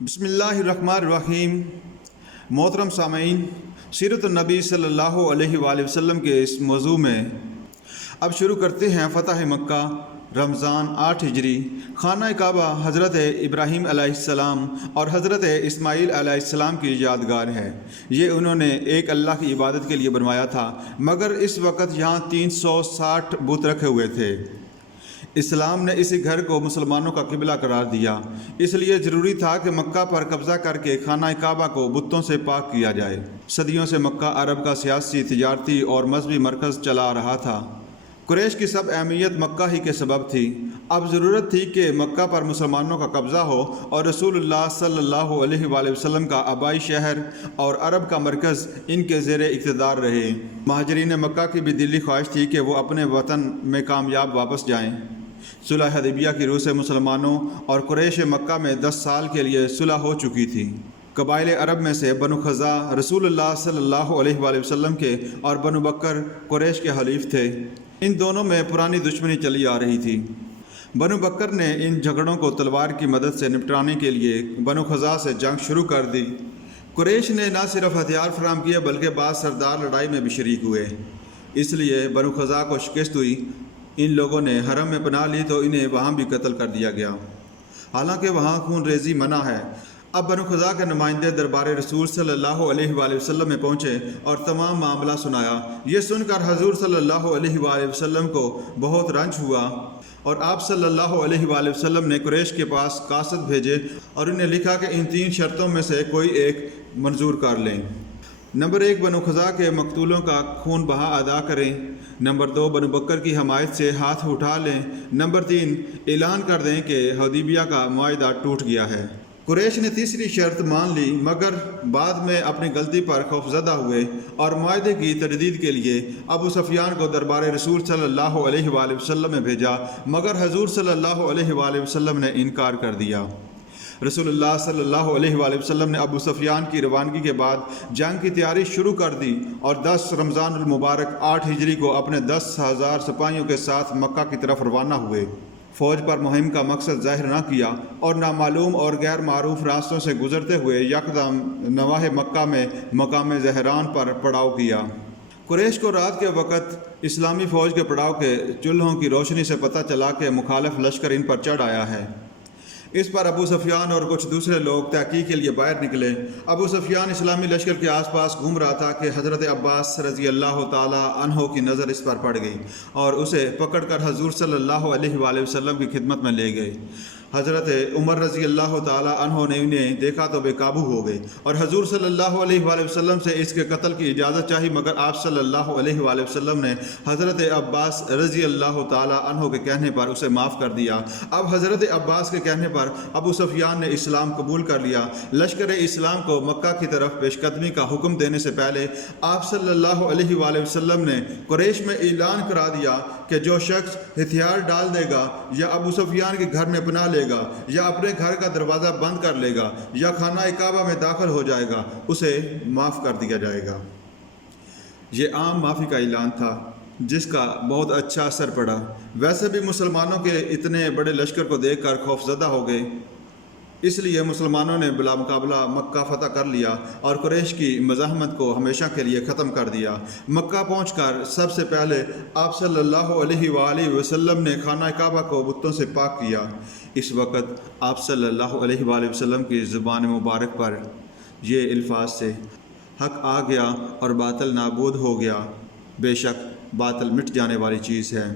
بسم اللہ الرحمن الرحیم۔ محترم سامعین، سیرت النبی صلی اللہ علیہ وآلہ وسلم کے اس موضوع میں اب شروع کرتے ہیں فتح مکہ، رمضان 8 ہجری، خانہ کعبہ حضرت ابراہیم علیہ السلام اور حضرت اسماعیل علیہ السلام کی یادگار ہے۔ یہ انہوں نے ایک اللہ کی عبادت کے لیے بنوایا تھا، مگر اس وقت یہاں 360 بت رکھے ہوئے تھے۔ اسلام نے اسی گھر کو مسلمانوں کا قبلہ قرار دیا، اس لیے ضروری تھا کہ مکہ پر قبضہ کر کے خانہ کعبہ کو بتوں سے پاک کیا جائے۔ صدیوں سے مکہ عرب کا سیاسی، تجارتی اور مذہبی مرکز چلا رہا تھا۔ قریش کی سب اہمیت مکہ ہی کے سبب تھی۔ اب ضرورت تھی کہ مکہ پر مسلمانوں کا قبضہ ہو اور رسول اللہ صلی اللہ علیہ وآلہ وسلم کا آبائی شہر اور عرب کا مرکز ان کے زیر اقتدار رہے۔ مہاجرین مکہ کی بھی دلی خواہش تھی کہ وہ اپنے وطن میں کامیاب واپس جائیں۔ صلح حدیبیہ کی روح سے مسلمانوں اور قریش مکہ میں 10 سال کے لیے صلح ہو چکی تھی۔ قبائل عرب میں سے بنو خزاع رسول اللہ صلی اللہ علیہ وآلہ وسلم کے اور بنو بکر قریش کے حلیف تھے۔ ان دونوں میں پرانی دشمنی چلی آ رہی تھی۔ بنو بکر نے ان جھگڑوں کو تلوار کی مدد سے نپٹانے کے لیے بنو خزاع سے جنگ شروع کر دی۔ قریش نے نہ صرف ہتھیار فراہم کیے بلکہ بعض سردار لڑائی میں بھی شریک ہوئے، اس لیے بنو خزاع کو شکست ہوئی۔ ان لوگوں نے حرم میں پناہ لی تو انہیں وہاں بھی قتل کر دیا گیا، حالانکہ وہاں خون ریزی منع ہے۔ اب بنو خزاع کے نمائندے دربار رسول صلی اللہ علیہ وآلہ وسلم میں پہنچے اور تمام معاملہ سنایا۔ یہ سن کر حضور صلی اللہ علیہ وآلہ وسلم کو بہت رنج ہوا اور آپ صلی اللہ علیہ وآلہ وسلم نے قریش کے پاس قاصد بھیجے اور انہیں لکھا کہ ان 3 شرطوں میں سے کوئی ایک منظور کر لیں۔ نمبر 1، بنو خزاع کے مقتولوں کا خون بہا ادا کریں۔ نمبر 2، بنو بکر کی حمایت سے ہاتھ اٹھا لیں۔ نمبر 3، اعلان کر دیں کہ حدیبیہ کا معاہدہ ٹوٹ گیا ہے۔ قریش نے تیسری شرط مان لی، مگر بعد میں اپنی غلطی پر خوفزدہ ہوئے اور معاہدے کی تجدید کے لیے ابو سفیان کو دربار رسول صلی اللہ علیہ وآلہ وسلم میں بھیجا، مگر حضور صلی اللہ علیہ وآلہ وسلم نے انکار کر دیا۔ رسول اللہ صلی اللہ علیہ وآلہ وسلم نے ابو سفیان کی روانگی کے بعد جنگ کی تیاری شروع کر دی اور 10 رمضان المبارک 8 ہجری کو اپنے 10,000 سپاہیوں کے ساتھ مکہ کی طرف روانہ ہوئے۔ فوج پر مہم کا مقصد ظاہر نہ کیا اور نامعلوم اور غیر معروف راستوں سے گزرتے ہوئے یکدم نواح مکہ میں مقام زہران پر پڑاؤ کیا۔ قریش کو رات کے وقت اسلامی فوج کے پڑاؤ کے چولہوں کی روشنی سے پتہ چلا کہ مخالف لشکر ان پر چڑھ آیا ہے۔ اس پر ابو سفیان اور کچھ دوسرے لوگ تحقیق کے لیے باہر نکلے۔ ابو سفیان اسلامی لشکر کے آس پاس گھوم رہا تھا کہ حضرت عباس رضی اللہ تعالی عنہ کی نظر اس پر پڑ گئی اور اسے پکڑ کر حضور صلی اللہ علیہ وآلہ وسلم کی خدمت میں لے گئے۔ حضرت عمر رضی اللہ تعالی عنہ نے انہیں دیکھا تو بے قابو ہو گئے اور حضور صلی اللہ علیہ وآلہ وسلم سے اس کے قتل کی اجازت چاہی، مگر آپ صلی اللہ علیہ وآلہ وسلم نے حضرت عباس رضی اللہ تعالی عنہ کے کہنے پر اسے معاف کر دیا۔ اب حضرت عباس کے کہنے پر ابو سفیان نے اسلام قبول کر لیا۔ لشکر اسلام کو مکہ کی طرف پیش قدمی کا حکم دینے سے پہلے آپ صلی اللہ علیہ وآلہ وسلم نے قریش میں اعلان کرا دیا کہ جو شخص ہتھیار ڈال دے گا یا ابو سفیان کے گھر میں پناہ لے گا یا اپنے گھر کا دروازہ بند کر لے گا یا خانہ کعبہ میں داخل ہو جائے گا، اسے معاف کر دیا جائے گا۔ یہ عام معافی کا اعلان تھا جس کا بہت اچھا اثر پڑا۔ ویسے بھی مسلمانوں کے اتنے بڑے لشکر کو دیکھ کر خوفزدہ ہو گئے، اس لیے مسلمانوں نے بلا مقابلہ مکہ فتح کر لیا اور قریش کی مزاحمت کو ہمیشہ کے لیے ختم کر دیا۔ مکہ پہنچ کر سب سے پہلے آپ صلی اللہ علیہ وآلہ وسلم نے خانہ کعبہ کو بتوں سے پاک کیا۔ اس وقت آپ صلی اللہ علیہ وآلہ وسلم کی زبان مبارک پر یہ الفاظ تھے: حق آ گیا اور باطل نابود ہو گیا، بے شک باطل مٹ جانے والی چیز ہے۔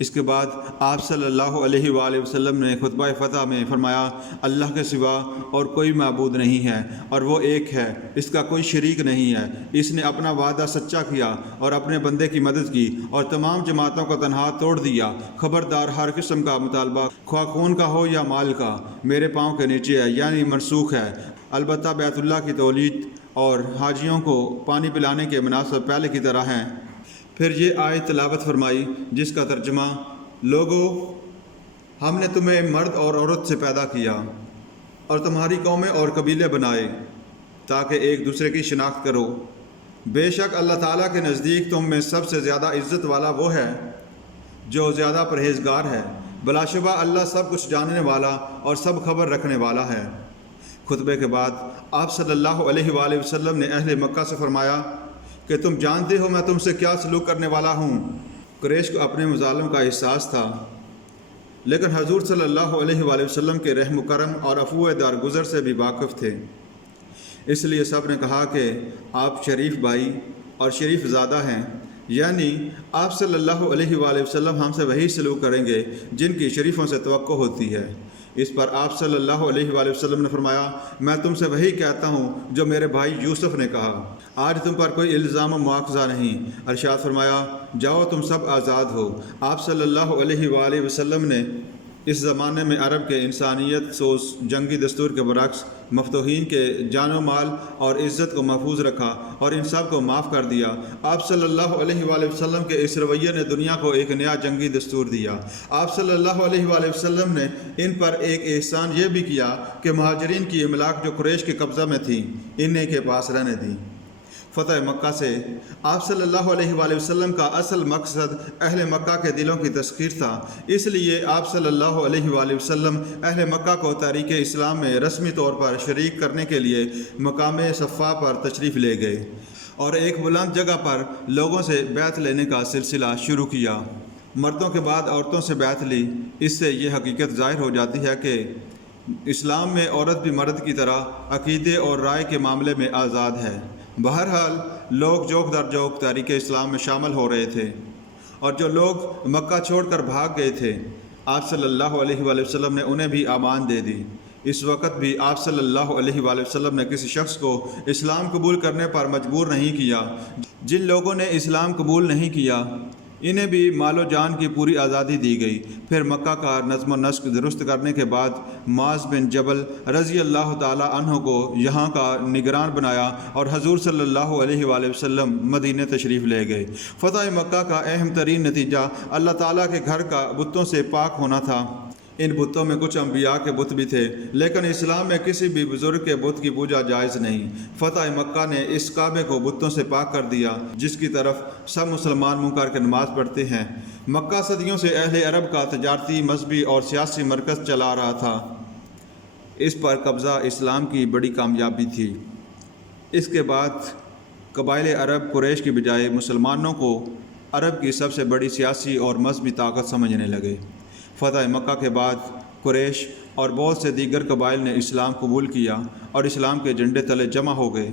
اس کے بعد آپ صلی اللہ علیہ وآلہ وسلم نے خطبہ فتح میں فرمایا: اللہ کے سوا اور کوئی معبود نہیں ہے اور وہ ایک ہے، اس کا کوئی شریک نہیں ہے۔ اس نے اپنا وعدہ سچا کیا اور اپنے بندے کی مدد کی اور تمام جماعتوں کو تنہا توڑ دیا۔ خبردار، ہر قسم کا مطالبہ خواہ خون کا ہو یا مال کا میرے پاؤں کے نیچے ہے، یعنی منسوخ ہے۔ البتہ بیت اللہ کی تولید اور حاجیوں کو پانی پلانے کے مناسب پہلے کی طرح ہیں۔ پھر یہ آیت تلاوت فرمائی جس کا ترجمہ: لوگو، ہم نے تمہیں مرد اور عورت سے پیدا کیا اور تمہاری قومیں اور قبیلے بنائے تاکہ ایک دوسرے کی شناخت کرو۔ بے شک اللہ تعالیٰ کے نزدیک تم میں سب سے زیادہ عزت والا وہ ہے جو زیادہ پرہیزگار ہے۔ بلا شبہ اللہ سب کچھ جاننے والا اور سب خبر رکھنے والا ہے۔ خطبے کے بعد آپ صلی اللہ علیہ وآلہ وسلم نے اہل مکہ سے فرمایا کہ تم جانتے ہو میں تم سے کیا سلوک کرنے والا ہوں۔ قریش کو اپنے مظالم کا احساس تھا، لیکن حضور صلی اللہ علیہ وآلہ وسلم کے رحم و کرم اور عفو درگزر سے بھی واقف تھے، اس لیے سب نے کہا کہ آپ شریف بھائی اور شریف زادہ ہیں، یعنی آپ صلی اللہ علیہ وآلہ وسلم ہم سے وہی سلوک کریں گے جن کی شریفوں سے توقع ہوتی ہے۔ اس پر آپ صلی اللہ علیہ وآلہ وسلم نے فرمایا میں تم سے وہی کہتا ہوں جو میرے بھائی یوسف نے کہا، آج تم پر کوئی الزام و مواخذہ نہیں۔ ارشاد فرمایا جاؤ تم سب آزاد ہو۔ آپ صلی اللہ علیہ وآلہ وسلم نے اس زمانے میں عرب کے انسانیت سوز جنگی دستور کے برعکس مفتوحین کے جان و مال اور عزت کو محفوظ رکھا اور ان سب کو معاف کر دیا۔ آپ صلی اللہ علیہ وآلہ وسلم کے اس رویے نے دنیا کو ایک نیا جنگی دستور دیا۔ آپ صلی اللہ علیہ وآلہ وسلم نے ان پر ایک احسان یہ بھی کیا کہ مہاجرین کی املاک جو قریش کے قبضہ میں تھیں انہیں کے پاس رہنے دی۔ فتح مکہ سے آپ صلی اللہ علیہ وآلہ وسلم کا اصل مقصد اہل مکہ کے دلوں کی تسخیر تھا، اس لیے آپ صلی اللہ علیہ وآلہ وسلم اہل مکہ کو تاریخ اسلام میں رسمی طور پر شریک کرنے کے لیے مقام صفا پر تشریف لے گئے اور ایک بلند جگہ پر لوگوں سے بیعت لینے کا سلسلہ شروع کیا۔ مردوں کے بعد عورتوں سے بیعت لی۔ اس سے یہ حقیقت ظاہر ہو جاتی ہے کہ اسلام میں عورت بھی مرد کی طرح عقیدے اور رائے کے معاملے میں آزاد ہے۔ بہرحال لوگ جوک در جوک تاریخ اسلام میں شامل ہو رہے تھے، اور جو لوگ مکہ چھوڑ کر بھاگ گئے تھے آپ صلی اللہ علیہ وآلہ وسلم نے انہیں بھی امان دے دی۔ اس وقت بھی آپ صلی اللہ علیہ وآلہ وسلم نے کسی شخص کو اسلام قبول کرنے پر مجبور نہیں کیا۔ جن لوگوں نے اسلام قبول نہیں کیا انہیں بھی مال و جان کی پوری آزادی دی گئی۔ پھر مکہ کا نظم و نسق درست کرنے کے بعد معاذ بن جبل رضی اللہ تعالی عنہ کو یہاں کا نگران بنایا اور حضور صلی اللہ علیہ وآلہ وسلم مدینہ تشریف لے گئے۔ فتح مکہ کا اہم ترین نتیجہ اللہ تعالیٰ کے گھر کا بتوں سے پاک ہونا تھا۔ ان بتوں میں کچھ انبیاء کے بت بھی تھے، لیکن اسلام میں کسی بھی بزرگ کے بت کی پوجا جائز نہیں۔ فتح مکہ نے اس کعبے کو بتوں سے پاک کر دیا جس کی طرف سب مسلمان منہ کر کے نماز پڑھتے ہیں۔ مکہ صدیوں سے اہل عرب کا تجارتی، مذہبی اور سیاسی مرکز چلا رہا تھا۔ اس پر قبضہ اسلام کی بڑی کامیابی تھی۔ اس کے بعد قبائل عرب قریش کی بجائے مسلمانوں کو عرب کی سب سے بڑی سیاسی اور مذہبی طاقت سمجھنے لگے۔ فتح مکہ کے بعد قریش اور بہت سے دیگر قبائل نے اسلام قبول کیا اور اسلام کے جھنڈے تلے جمع ہو گئے